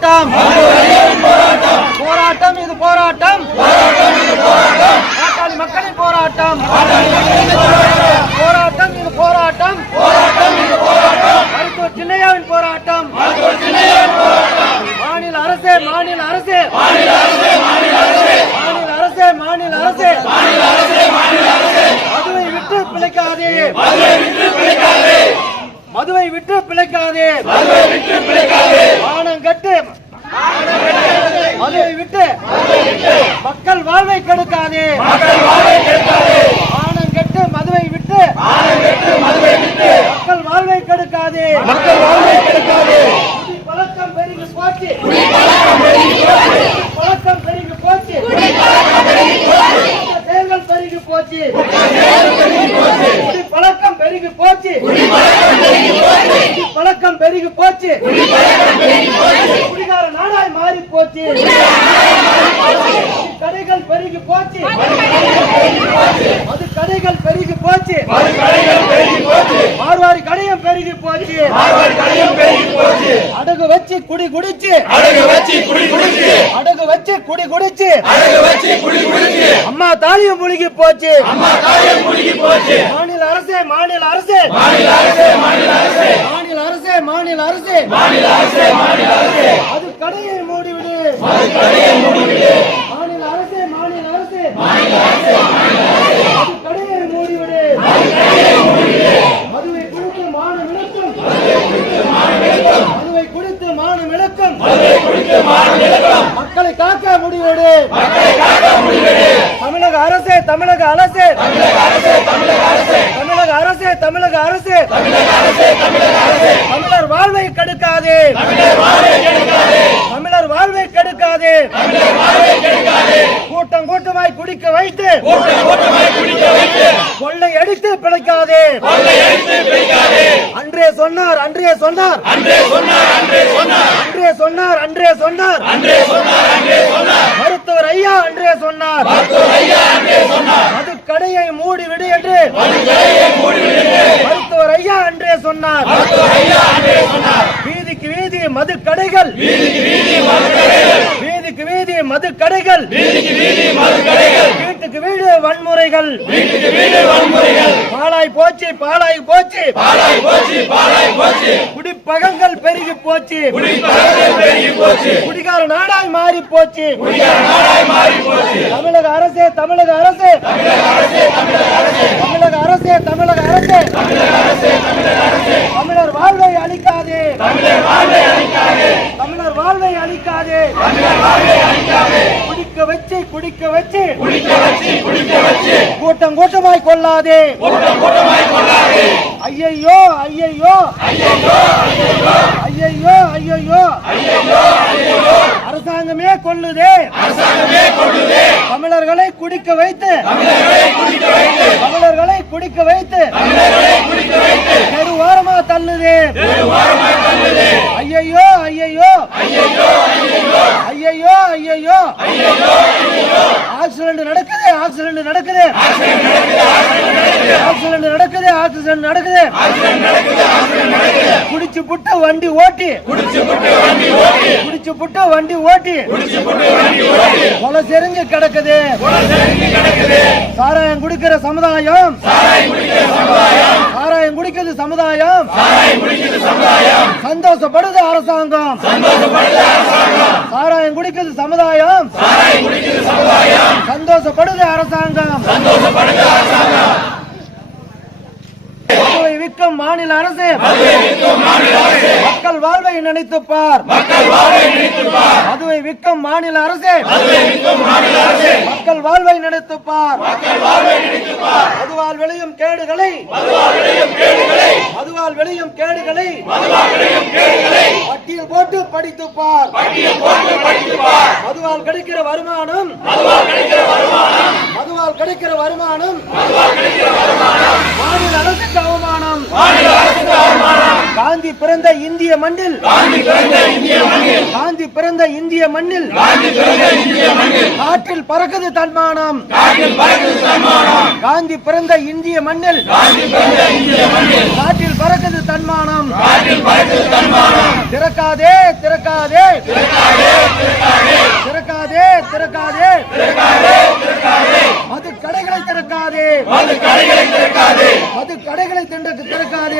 போராட்டம். போராட்டம் இது போராட்டம். பாட்டாளி மக்களின் போராட்டம். போராட்டம் இது போராட்டம். மருத்துவர் சின்னையாவின் போராட்டம். மாநில அரசே மாநில அரசே. மாநில அரசே மாநில அரசே. மதுவை விட்டு பிழைக்காதே. மதுவை விட்டு பிழைக்காதே. மதுவை விட்டு பிழைக்காதே. கட்டு மதுவை விட்டு. மக்கள் வாழ்வை கெடுக்காதே. ஆணம் கட்டு மதுவை விட்டு. மக்கள் வாழ்வை கெடுக்காதே மக்கள் வாழ்வை கெடுக்காதே பெருகி போச்சு பழக்கம் பெருகி போச்சு செயல்கள் பெருகி போச்சு குடி பழக்கம் பெருகி போச்சு குடி குடிப்பழக்கம் பெருகி போச்சு. குடிகார நாடாய் மாறி போச்சு. கடைகள் பெருகி போச்சு. அது கடைகள் பெருகி போச்சு. மார்வாரி கடையும் பெருகி போச்சு. அடகு வச்சு குடி குடிச்சு. அடகு வச்சு குடி குடிச்சு. அடகு வச்சு குடி குடிச்சு அடகு வச்சு குடி குடிச்சு அம்மா தாலியும் முழுகி போச்சு. அம்மா தாலியும் முழுகி போச்சு மாநில அரசே மாநில அரசே மாநில அரசே மாநில அரசே மாநில அரசே மாநில அரசே. மாநில அரசே மாநில அரசே. அது கடையை மூடிவிடு. அது கடையை மூடிவிடு. மாநில அரசே மாநில அரசே. அது கடையை மூடிவிடு. மதுவை குடித்து மானம் இழக்கும் மதுவை குடித்து மானம் இழக்கும் மக்களை காக்க முடிவிடு. தமிழக அரசே தமிழக அரசே தமிழக அரசே தமிழக அரசே. அரசு தமிழக அரசு தமிழர் வாழ்வை கெடுக்காது. தமிழர் வாழ்வை கெடுக்காது. கூட்டம் கூட்டமாய் குடிக்க வைத்து கொள்ளை அடித்து பிழைக்காது. அன்றே சொன்னார் அன்றே சொன்னார். அன்றே சொன்னார் அன்றே சொன்னார். மருத்துவர் ஐயா அன்றே சொன்னார். மது கடையை மூடிவிடு என்று சொன்னார். வீதிக்கு வீதி மது கடைகள் வீதிக்கு வீதி மது கடைகள் வீட்டுக்கு வீடு வன்முறைகள். பாலாய் போச்சு பாலாய் போச்சு. குடிப்பகங்கள் பெருகி போச்சு. குடிகார நாடாய் மாறி போச்சு. தமிழக அரசே தமிழக அரசே தமிழக அரசே. தமிழக அரசே தமிழக அரசே. அழிக்காதே. தமிழர் வாழ்வை அழிக்காதே. தமிழர் வாழ்வை அழிக்காதே. குடிக்க வச்சு குடிக்க வச்சு. குடிக்க வச்சு குடிக்க வச்சு. கூட்டம் கூட்டமாய் கொள்ளாதே. கூட்டம் கூட்டமாய் கொள்ளாதே. ஐயையோ ஐயையோ. ஐயையோ ஐயையோ. அரசாங்கமே கொள்ளுதே. அரசாங்கமே கொள்ளுதே. தமிழர்களை குடிக்க வைத்து. தமிழர்களை குடிக்க வைத்து. தமிழர்களை குடிக்க வைத்து. தமிழர்களை குடிக்க வைத்து. தெருவாரமா தள்ளுதே. தள்ளுதே ஐயையோ ஐயையோ. ஐயையோ ஐயையோ. ஆக்சிடென்ட் நடக்குது ஆக்சிடென்ட் நடக்குது. ஆக்சிடென்ட் நடக்குது ஆக்சிடென்ட் நடக்குது. குடிச்சு புட்டு வண்டி ஓட்டி. குடிச்சு புட்டு வண்டி ஓட்டி. குடிச்சு புட்டு வண்டி ஓட்டி குடிச்சு புட்டு வண்டி ஓட்டி கொலை செறிஞ்சு கிடக்குது கிடக்குது. சாராயம் குடிக்கிற சமுதாயம். குடிக்கிறது சமுதாயம். சந்தோஷப்படுது அரசாங்கம். சாராயம் குடிக்கிறது சமுதாயம். சந்தோஷப்படுது அரசாங்கம். மகிழ்விக்கும் மாநில அரசு. மக்கள் வாழ்வை நினைத்துப்பார். அதுவை விற்கும் மாநில அரசு. மக்கள் வாழ்வை நினைத்துப்பார். அதுவால் விளையும் கேடுகளை. அதுவால் விளையும் கேடுகளை. பட்டியல் போட்டு படித்துப்பார். அதுவால் கிடைக்கிற வருமானம். அதுவால் கிடைக்கிற வருமானம். காந்தி பிறந்த இந்திய மண்ணில். காந்தி பிறந்த இந்திய மண்ணில். காந்தி பிறந்த இந்திய மண்ணில் காற்றில் பறக்குது தன்மானம் காந்தி பிறந்த இந்திய மண்ணில். காற்றில் பறக்குது தன்மானம் திறக்காதே. திறக்காதே திறக்காதே. திறக்காதே திறக்காதே கடைகளை திறக்காதே மது கடைகளை திறக்காதே மது கடைகளை திறக்க திறக்காதே மது கடைகளை திறக்காதே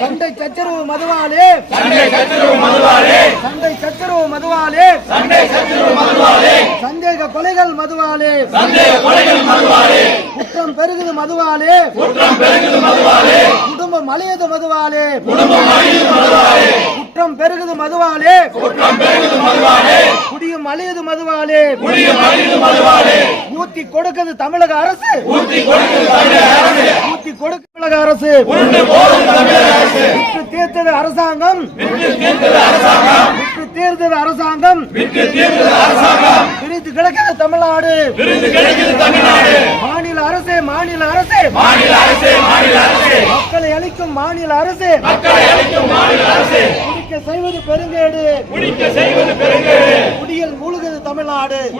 சண்டை சச்சரவு மதுவாலே. சண்டை சத்துரு மதுவாலே. சண்டை சச்சரவு மதுவாலே. சண்டை சத்துரு மதுவாலே. சந்தேக கொலைகள் மதுவாலே. சந்தேக கொலைகள் மதுவாலே. குற்றம் பெருகுது மதுவாலே. குற்றம் பெருகுது மதுவாலே. குடும்பம் அழியது மதுவாலே. குடும்பம் அழியுது மதுவாலே. குற்றம் பெருகுது மதுவாலே. குற்றம் பெருகுது மதுவாலே. குடியும் அழியது மதுவாலே. குடியும் அழியுது மதுவாலே. ஊத்தி கொடுக்கிறது தமிழக அரசு. ஊத்தி கொடுக்க தமிழக அரசு. விட்டு தீர்த்தது அரசாங்கம். விட்டு தீர்த்தது அரசாங்கம். பிரித்து கிடக்கிறது தமிழ்நாடு. மாநில அரசு மாநில அரசு. மக்களை அளிக்கும் மாநில அரசு. குடிக்க செய்வது பெருங்கேடு. குடிக்க செய்வது பெருங்கேடு. குடியில் மூழ்க தமிழ்நாடு.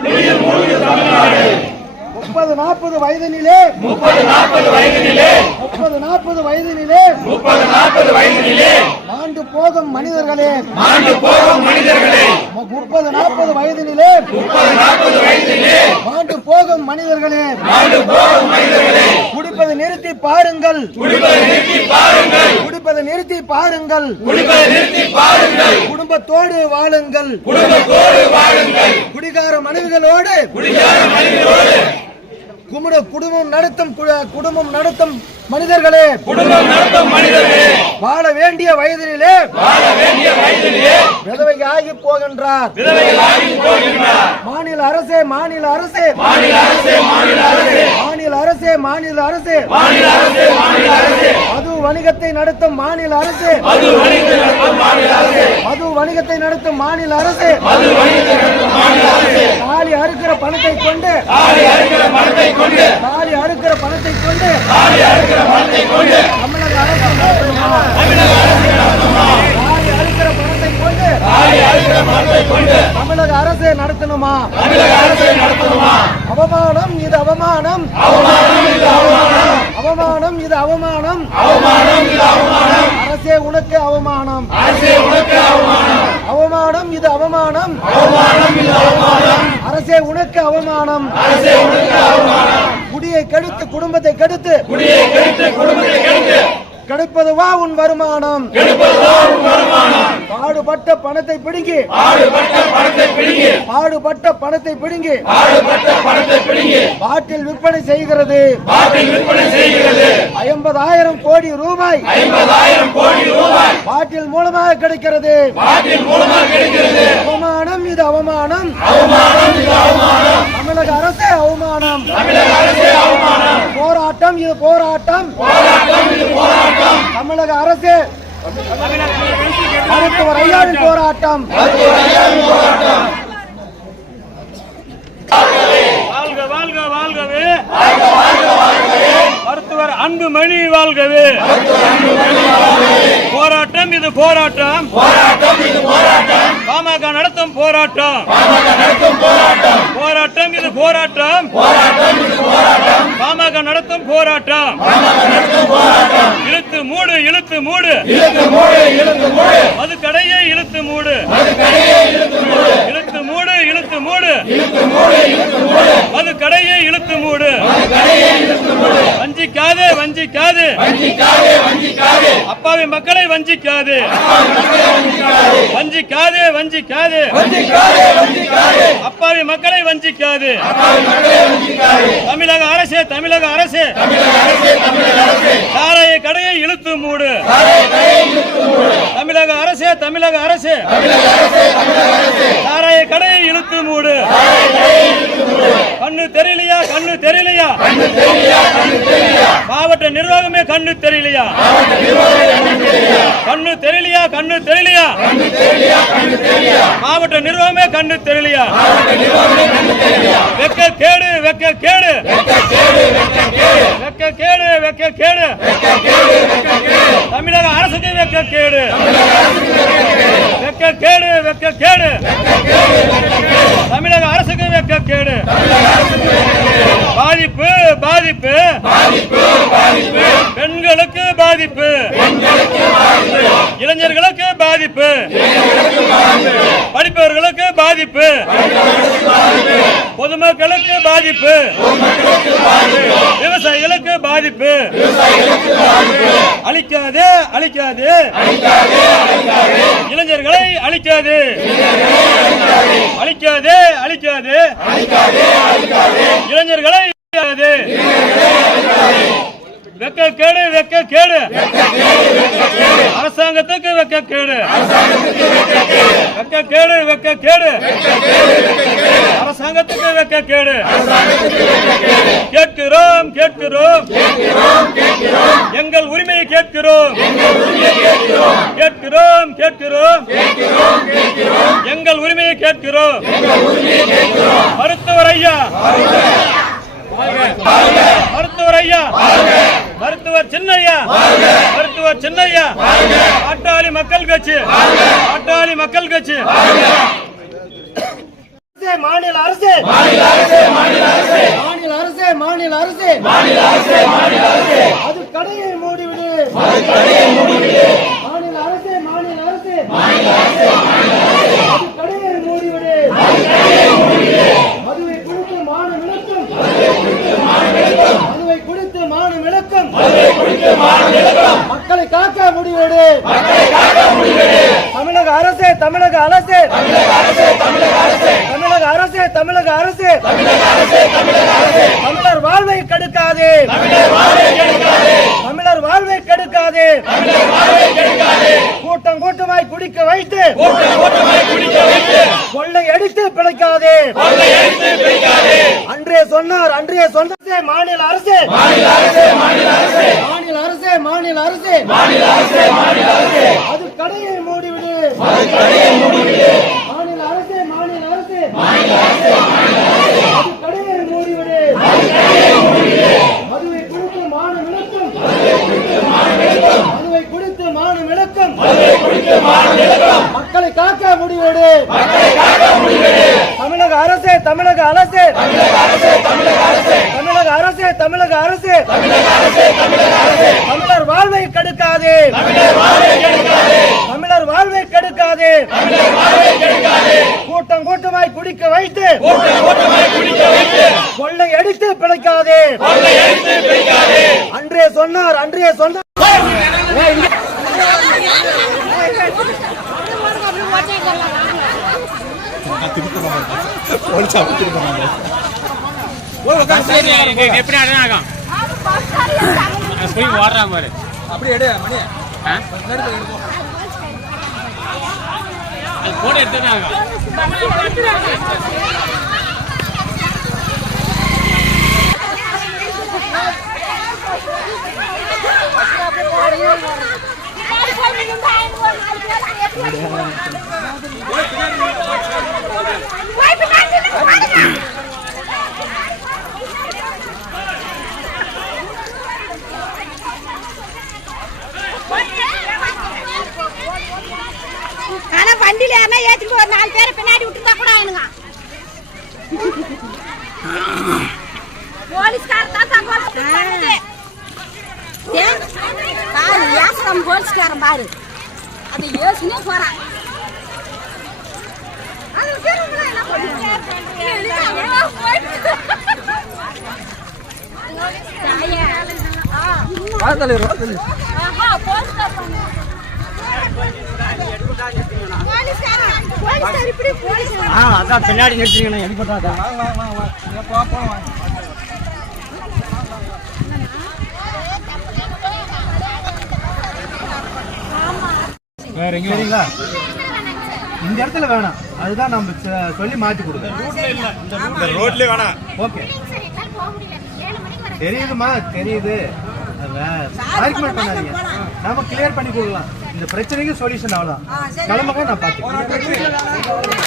முப்பது நாற்பது வயதினிலே. முப்பது நாற்பது வயதினிலே. முப்பது நாற்பது வயதினிலே முப்பது நாற்பது வயதினிலே ஆண்டு போகும் மனிதர்களே. ஆண்டு போகும் மனிதர்களே முப்பது நாற்பது வயதினிலே முப்பது நாற்பது வயதினிலே ஆண்டு போகும் மனிதர்களே. ஆண்டு போகும் மனிதர்களே குடிப்பதை நிறுத்தி பாருங்கள். குடிப்பதை நிறுத்தி பாருங்கள். குடிப்பதை நிறுத்தி பாருங்கள். குடிப்பதை நிறுத்தி பாருங்கள். குடும்பத்தோடு வாழுங்கள். குடும்பத்தோடு வாழுங்கள். குடிகார மனைவிகளோடு குடிகார மனிதரோடு குமுட குடும்பம் நடத்தும் குடும்பம் நடத்தும் மனிதர்களே. குடும்பம் நடத்தும் மனிதர்களே. வாழ வேண்டிய வயதினிலே வாழ வேண்டிய வயதிலே விதவை ஆகி போகின்றார். விதவைகள் ஆகி போகின்றார். மாநில அரசே மாநில அரசே. மாநில அரசே மாநில அரசே. மாநில அரசே மாநில அரசே. மாநில அரசே மாநில அரசே. மது வணிகத்தை நடத்தும் மாநில அரசு. மது வணிகத்தை நடத்தும் மாநில அரசே. தாலி அறுக்கிற பணத்தை கொண்டு. ஆடி அறுக்கிற பணத்தை கொண்டு. தாலி அறுக்கிற பணத்தை கொண்டு. தமிழக அரசு? தமிழக அரசு தாலி அறுக்கிற பணத்தை கொண்டு. ஆடி அறுக்கிற பணத்தை கொண்டு. தமிழக அரசே நடத்தணுமா? தமிழக அரசை நடத்தணுமா? அவமானம் இது அவமானம். அவமானம் இது அவமானம். அவமானம் இது அவமானம். அவமானம் இது அவமானம். அரசே உனக்கு அவமானம். அரசே உனக்கு அவமானம். அவமானம் இது அவமானம். அவமானம் இது அவமானம். அரசே உனக்கு அவமானம். அரசே உனக்கு அவமானம். குடியை கெடுத்து குடும்பத்தை கெடுத்து. குடியை கெடுத்து குடும்பத்தை கெடுத்து. கிடைப்பது வா உன் வருமானம்? பாடுபட்ட பணத்தை பிடுங்கி. பாடுபட்ட பணத்தை பிடுங்கி. பாட்டில் விற்பனை செய்கிறது. ஐம்பதாயிரம் கோடி ரூபாய். பாட்டில் மூலமாக கிடைக்கிறது. அவமானம் இது அவமானம். தமிழக அரசே அவமானம். போராட்டம் இது போராட்டம். போராட்டம் இது போராட்டம். தமிழக அரசே மருத்துவர் ஐயாவின் போராட்டம். வாழ்க வாழ்க வாழ்கவே. மருத்துவர் அன்பு மணி வாழ்கவே. போராட்டம் இது போராட்டம். பாமக நடத்தும் போராட்டம். போராட்டம் இது போராட்டம். பாமக நடத்தும் போராட்டம். இழுத்து மூடு இழுத்து மூடு. இழுத்து மூடு எழுத்து மூடு. அது கடையே இழுத்து மூடு. அப்பாவி மக்களை வஞ்சிக்காது. வஞ்சிக்காது வஞ்சிக்காது. அப்பாவி மக்களை வஞ்சிக்காது. தமிழக அரசே தமிழக அரசு. சாராய கடையை இழுத்து மூடு. தமிழக அரசு தமிழக அரசு. சாராய கடையை இழுத்து மூடு. கண்ணு தெரியலையா கண்ணு தெரியலையா கண்ணு தெரியலையா கண்ணு தெரியலையா மாவட்ட நிர்வாகமே கண்ணு தெரியலையா கண்ணு தெரியலையா கண்ணு தெரியலையா மாவட்ட நிர்வாகமே கண்ணு தெரியலையா வெக்க கேடு வெக்க கேடு வெக்க கேடு வெக்க கேடு தமிழக அரசுக்கு வெக்க கேடு வெக்க கேடு வெக்க கேடு தமிழக அரசுக்கு வெக்க கேடு பாதிப்பு பாதிப்பு. பெண்களுக்கு பாதிப்பு. இளைஞர்களுக்கு பாதிப்பு. படிப்பவர்களுக்கு பாதிப்பு. பொதுமக்களுக்கு பாதிப்பு. விவசாயிகளுக்கு பாதிப்பு. அழிக்காது அழிக்காது. இளைஞர்களை அழிக்காது. அழிக்காது அழிக்காது. இளைஞர்களை அழிக்காது. வெக்க கேடு வெக்க கேடு. அரசாங்கத்துக்கு வெக்க கேடு. வெக்க கேடு வெக்க கேடு. அரசாங்கத்துக்கு வெக்க கேடு. கேட்கிறோம் கேட்கிறோம். எங்கள் உரிமையை கேட்கிறோம். கேட்கிறோம் கேட்கிறோம். எங்கள் உரிமையை கேட்கிறோம். மருத்துவர் ஐயா. மருத்துவர் ஐயா. மருத்துவர் சின்னையா. மருத்துவர் சின்னையா. பாட்டாளி மக்கள் கட்சி. பாட்டாளி மக்கள் கட்சி. அரசே, மாநில அரசு. மாநில அரசு மாநில அரசு. மாநில அரசு அது கடையை மூடிவிடு மாநில அரசு மாநில அரசு அது கடையை மூடிவிடு மதுவை குடித்து மானம் இழக்கும் மதுவை குடித்து மானம் இழக்கும் மக்களை காக்க முடிவிடு தமிழக அரசு தமிழக அரசு தமிழக அரசு தமிழக அரசு. தமிழர் வாழ்வை கெடுக்காதே. தமிழர் வாழ்வை கெடுக்காதே. கூட்டம் கூட்டமாய் குடிக்க வைத்து. கொள்ளை அடித்து பிழைக்காதே. அன்றே சொன்னார் அன்றே சொன்னதே மாநில அரசு. மாநில அரசு மாநில அரசு. மாநில அரசு அது கடையை மூடிவிடு. மாநில அரசு மாநில அரசு அது கடையை மூடிவிடு மதுவை குடித்து மானம் இழக்கும் மதுவை குடித்து மானம் இழக்கும் மக்களை காக்க முடிவிடு தமிழக அரசு தமிழக அரசு தமிழக அரசு தமிழக அரசு தமிழர் வாழ்வை கெடுக்காதே தமிழர் வாழ்வை கெடுக்காதே. கூட்டம் கூட்டமாய் குடிக்க வைத்து கொள்ளை அடித்து பிழைக்காதே. அன்றே சொன்னார் அன்றே சொன்னார். எப்படி பாரு. அப்படி எடு மணி? அது போட எடுத்துட்டாங்க ஆனா ஒரு நாலு பேரை பின்னாடி விட்டுருந்தா கூட ஆயினுங்க. போலீஸ்காரர் தான்? பாரு போலீஸ்காரன் பாரு. அது ஏசுனே போறான். ஆ. ஆஹா, அதான் பின்னாடி நிறுத்திக்கணும் எடிப்பட்டாக்கா வேற எங்க சரிங்களா இந்த இடத்துல வேணாம் அதுதான் நம்ம சொல்லி மாத்தி கொடுக்கணும் ரோட்லயே வேணாம் ஓகே தெரியுதுமா தெரியுது ஆர்குமெண்ட் பண்ணாதீங்க நாம கிளியர் பண்ணி கொடுக்கலாம் இந்த பிரச்சனைக்கு சொல்யூஷன் அவ்வளவுதான். கிளம்புங்க நான் பார்த்துக்கிறேன்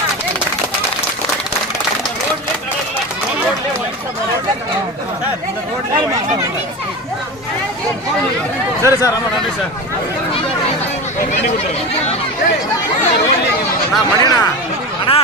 சரி சார் ஆமா நன்றி சார். அண்ணா மணிண்ணா. அண்ணா.